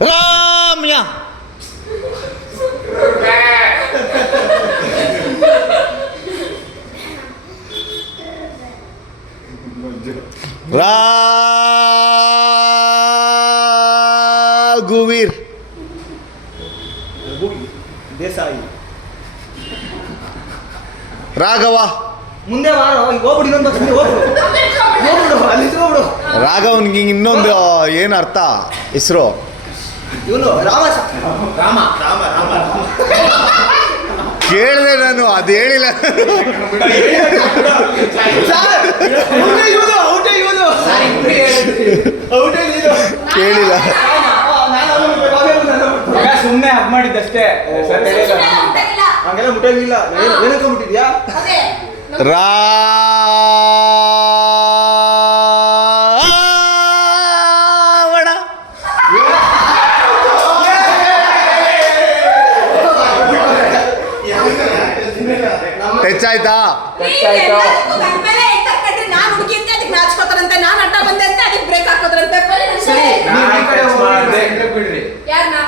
ರಾಮ್ಯ ರಾಘುವೀರ್ ದೇಸಾಯಿ ರಾಘವ ಮುಂದೆ ಬಾರೋ ಈಗ ಹೋಗ್ಬಿಡಿ ಇನ್ನೊಂದು ತಕ್ಷಣ ಹೋಗ್ಬಿಡು ಅಲ್ಲಿ ಹೋಗ್ಬಿಡು. ರಾಘವನ್ಗೆ ಇನ್ನೊಂದು ಏನು ಅರ್ಥ ಹೆಸರು ಇವನು ರಾಮ ರಾಮ ರಾಮ ರಾಮ ಕೇಳಿದೆ ನಾನು ಅದು ಹೇಳಿಲ್ಲ ಕೇಳಿಲ್ಲ ಸುಮ್ಮನೆ ಹಗ್ ಮಾಡಿದ್ದಷ್ಟೇ ಹಂಗೆಲ್ಲ ಮುಟ್ಟಂಗಿಲ್ಲ ಏನಕ್ಕೆ ಮುಟ್ಟಿದ್ಯಾ ರಾವಣ ಟಚ್ ಆಯ್ತಾ ನಾನು ಹುಡುಗಿಂತೆ ಅದಕ್ಕೆ ನಾಚ್ಕೋತಾರಂತೆ ನಾನು ಅಡ್ಡ ಬಂದೆ ಅಂತ ಅದಕ್ಕೆ ಬ್ರೇಕ್ ಹಾಕೋದ್ರಂತೆ ಸರಿ ಯಾರನ್ನ